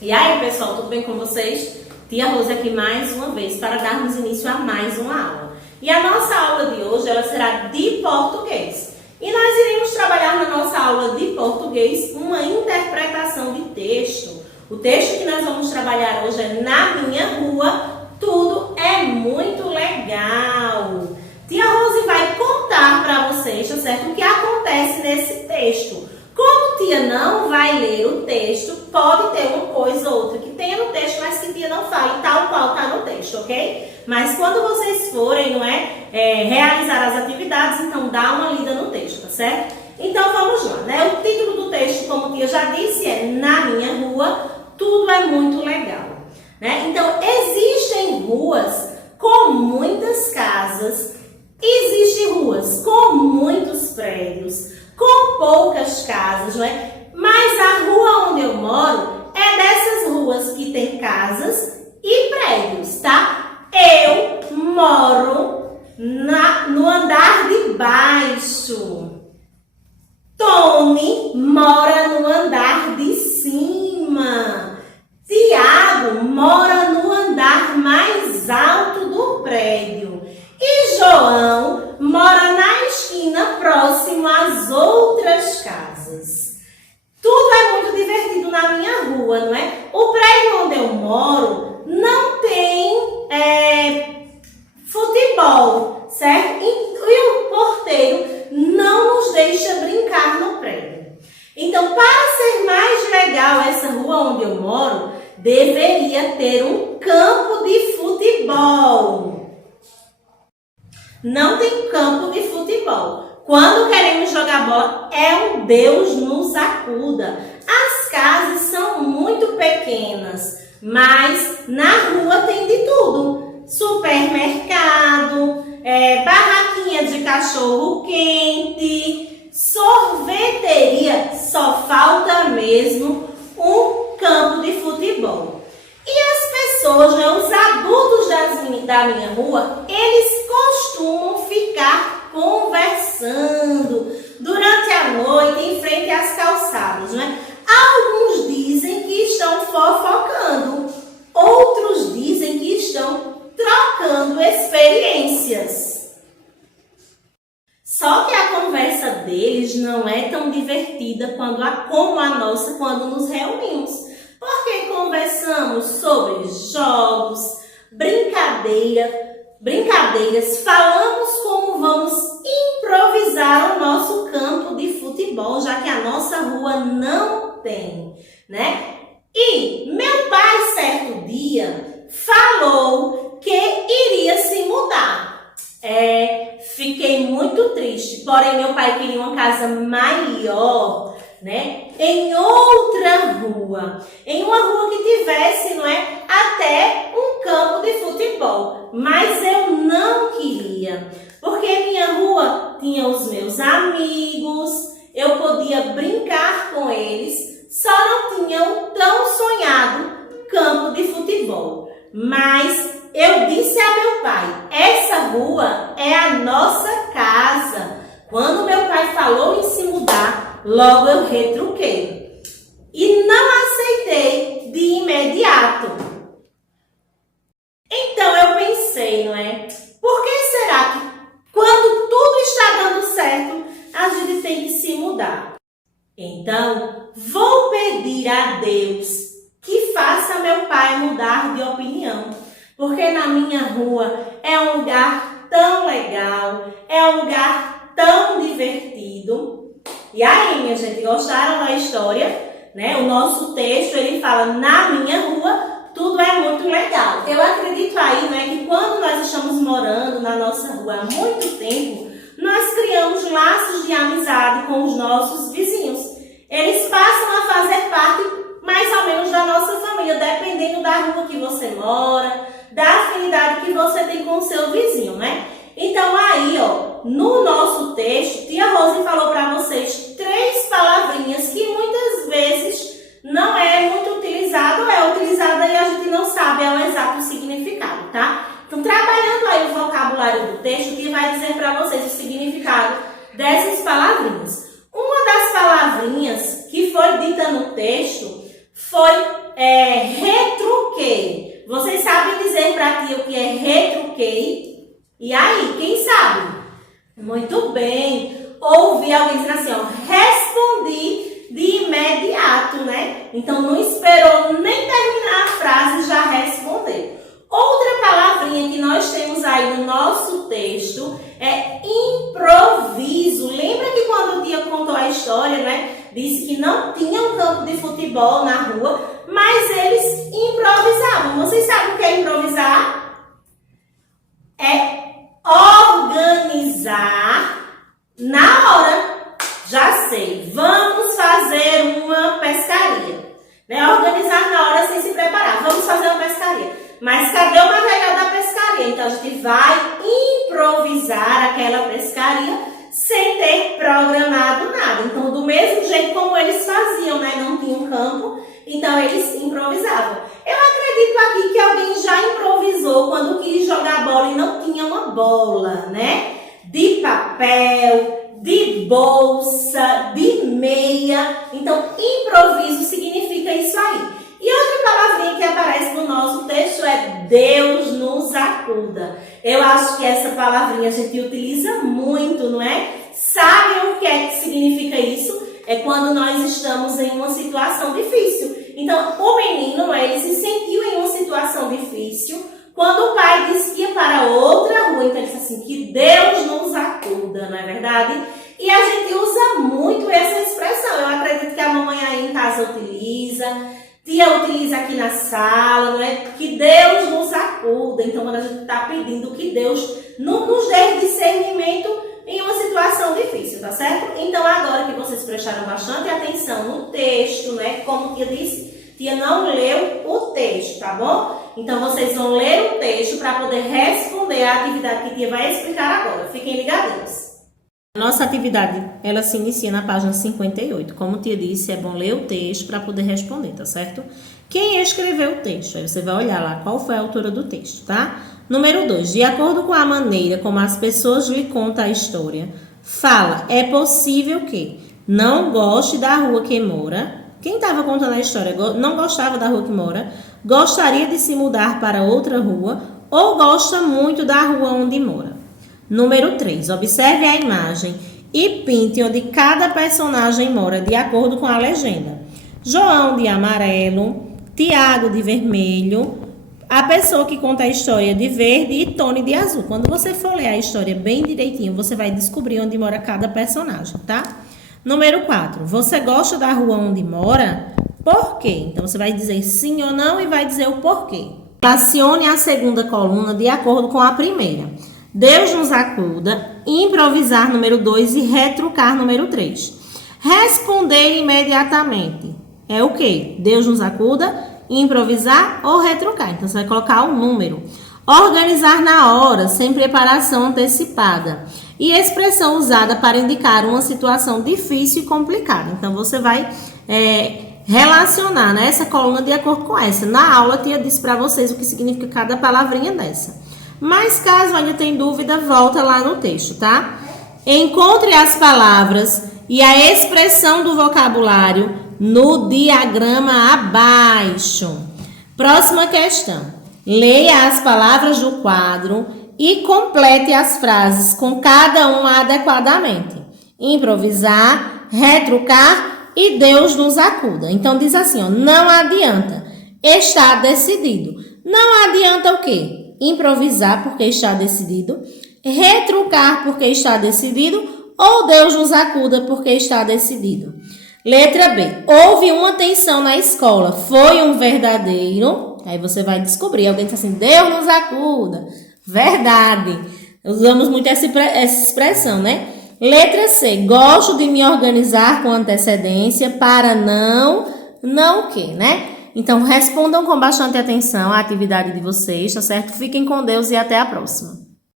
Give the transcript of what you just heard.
E aí, pessoal, tudo bem com vocês? Tia Rose aqui mais uma vez para darmos início a mais uma aula. E a nossa aula de hoje ela será de português. E nós iremos trabalhar na nossa aula de português uma interpretação de texto. O texto que nós vamos trabalhar hoje é Na Minha Rua, Tudo é Muito Legal. Tia Rose vai contar para vocês, tá certo? O que acontece nesse texto. Como tia não vai ler o texto, pode ter uma coisa ou outra que tenha no texto, mas que tia não fale tal qual está no texto, ok? Mas quando vocês forem, realizar as atividades, então dá uma lida no texto, tá certo? Então vamos lá, né? O título do texto, como tia já disse, é Na Minha Rua, Tudo é Muito Legal, né? Então existem ruas com muitas casas, existem ruas com muitos prédios, com poucas casas, não é? Mas a rua onde eu moro é dessas ruas que tem casas e prédios, tá? Eu moro no andar de baixo. Tony mora no andar de cima. Tiago mora no andar mais alto do prédio. E João mora na esquina próximo às outras casas. Tudo é muito divertido na minha rua, não é? O prédio onde eu moro não tem futebol, certo? E o porteiro não nos deixa brincar no prédio. Então, para ser mais legal essa rua onde eu moro, deveria ter um campo de futebol. Não tem campo de futebol. Quando queremos jogar bola, é um Deus nos acuda. As casas são muito pequenas, mas na rua tem de tudo. Supermercado, barraquinha de cachorro quente, sorveteria, só falta mesmo um campo de futebol. E as pessoas, os adultos da minha rua, eles costumam ficar conversando durante a noite em frente às calçadas, não é? Alguns dizem que estão fofocando, outros dizem que estão trocando experiências. Só que a conversa deles não é tão divertida como a nossa quando nos reunimos. Porque conversamos sobre jogos, brincadeiras, falamos como vamos improvisar o nosso campo de futebol, já que a nossa rua não tem, né? E meu pai, certo dia, falou que iria se mudar. Fiquei muito triste, porém meu pai queria uma casa maior, né? Em outra rua, em uma rua que tivesse, até um campo de futebol, mas eu não queria, porque minha rua tinha os meus amigos, eu podia brincar com eles, só não tinha um tão sonhado campo de futebol. Mas eu disse a meu pai, essa rua é a nossa casa. Quando meu pai falou em se mudar, logo eu retruquei e não aceitei de imediato. Então eu pensei, por que será que quando tudo está dando certo, a gente tem que se mudar? Então, vou pedir a Deus que faça meu pai mudar de opinião, porque na minha rua é um lugar tão legal, é um lugar tão divertido. E aí, minha gente, gostaram da história? O nosso texto, ele fala, na minha rua, tudo é muito legal. Eu acredito aí, que quando nós estamos morando na nossa rua há muito tempo, nós criamos laços de amizade com os nossos vizinhos. Eles passam a fazer parte, mais ou menos, da nossa família, dependendo da rua que você mora, da afinidade que você tem com o seu vizinho, Então aí, no nosso texto, tia Rose falou para vocês 3 palavrinhas que muitas vezes não é muito utilizada ou é utilizada e a gente não sabe o exato significado, tá? Então, trabalhando aí o vocabulário do texto, que vai dizer para vocês o significado dessas palavrinhas. Uma das palavrinhas que foi dita no texto foi retruquei. Vocês sabem dizer para ti o que é retruquei? E aí, quem sabe? Muito bem. Ouvi alguém dizendo assim, ó, respondi de imediato, né? Então, não esperou nem terminar a frase e já respondeu. Outra palavrinha que nós temos aí no nosso texto é improviso. Lembra que quando o Tia contou a história, né? Disse que não tinha um campo de futebol na rua, mas eles improvisavam. Vocês sabem o que é improvisar? É organizar na hora. Já sei, vamos fazer uma pescaria. Né? Organizar na hora sem se preparar. Vamos fazer uma pescaria. Mas cadê o material da pescaria? Então, a gente vai improvisar aquela pescaria sem ter programado nada. Então, do mesmo jeito como eles faziam, né? Não tinha um campo, então eles improvisavam. Eu acredito aqui que alguém já improvisou quando quis jogar bola e não tinha uma bola, né? De papel, de bolsa, de meia. Então, improviso significa isso aí. E outra palavrinha que aparece no nosso texto é Deus nos acuda. Eu acho que essa palavrinha a gente utiliza muito, não é? Sabem o que é que significa isso? É quando nós estamos em uma situação difícil. Então, o menino, ele se sentiu em uma situação difícil quando o pai disse que ia para outra rua. Então, ele disse assim, que Deus nos acuda, não é verdade? E a gente usa muito essa expressão. Eu acredito que a mamãe aí em casa utiliza. Tia utiliza aqui na sala, não é? Que Deus nos acuda. Então, quando a gente está pedindo que Deus nos dê discernimento em uma situação difícil, tá certo? Então, agora que vocês prestaram bastante atenção no texto, né? Como tia disse, tia não leu o texto, tá bom? Então, vocês vão ler o texto para poder responder a atividade que tia vai explicar agora. Fiquem ligadinhos. Nossa atividade, ela se inicia na página 58. Como tia disse, é bom ler o texto para poder responder, tá certo? Quem escreveu o texto? Aí você vai olhar lá qual foi a autora do texto, tá? Número 2. De acordo com a maneira como as pessoas lhe contam a história, fala, é possível que não goste da rua que mora. Quem estava contando a história não gostava da rua que mora, gostaria de se mudar para outra rua ou gosta muito da rua onde mora. Número 3. Observe a imagem e pinte onde cada personagem mora de acordo com a legenda. João de amarelo, Tiago de vermelho, a pessoa que conta a história de verde e Tony de azul. Quando você for ler a história bem direitinho, você vai descobrir onde mora cada personagem, tá? Número 4. Você gosta da rua onde mora? Por quê? Então, você vai dizer sim ou não e vai dizer o porquê. Relacione a segunda coluna de acordo com a primeira. Deus nos acuda, improvisar número 2 e retrucar número 3. Responder imediatamente. É o quê? Deus nos acuda, improvisar ou retrucar. Então, você vai colocar o número. Organizar na hora, sem preparação antecipada. E expressão usada para indicar uma situação difícil e complicada. Então, você vai relacionar, né, essa coluna de acordo com essa. Na aula, eu tinha dito para vocês o que significa cada palavrinha dessa. Mas caso ainda tenha dúvida, volta lá no texto, tá? Encontre as palavras e a expressão do vocabulário no diagrama abaixo. Próxima questão. Leia as palavras do quadro e complete as frases com cada uma adequadamente. Improvisar, retrucar e Deus nos acuda. Então diz assim, ó, não adianta, está decidido. Não adianta o quê? Improvisar porque está decidido, retrucar porque está decidido ou Deus nos acuda porque está decidido. Letra B. Houve uma tensão na escola. Foi um verdadeiro. Aí você vai descobrir. Alguém diz assim, Deus nos acuda. Verdade. Usamos muito essa expressão, né? Letra C. Gosto de me organizar com antecedência para não o quê, né? Então, respondam com bastante atenção à atividade de vocês, tá certo? Fiquem com Deus e até a próxima.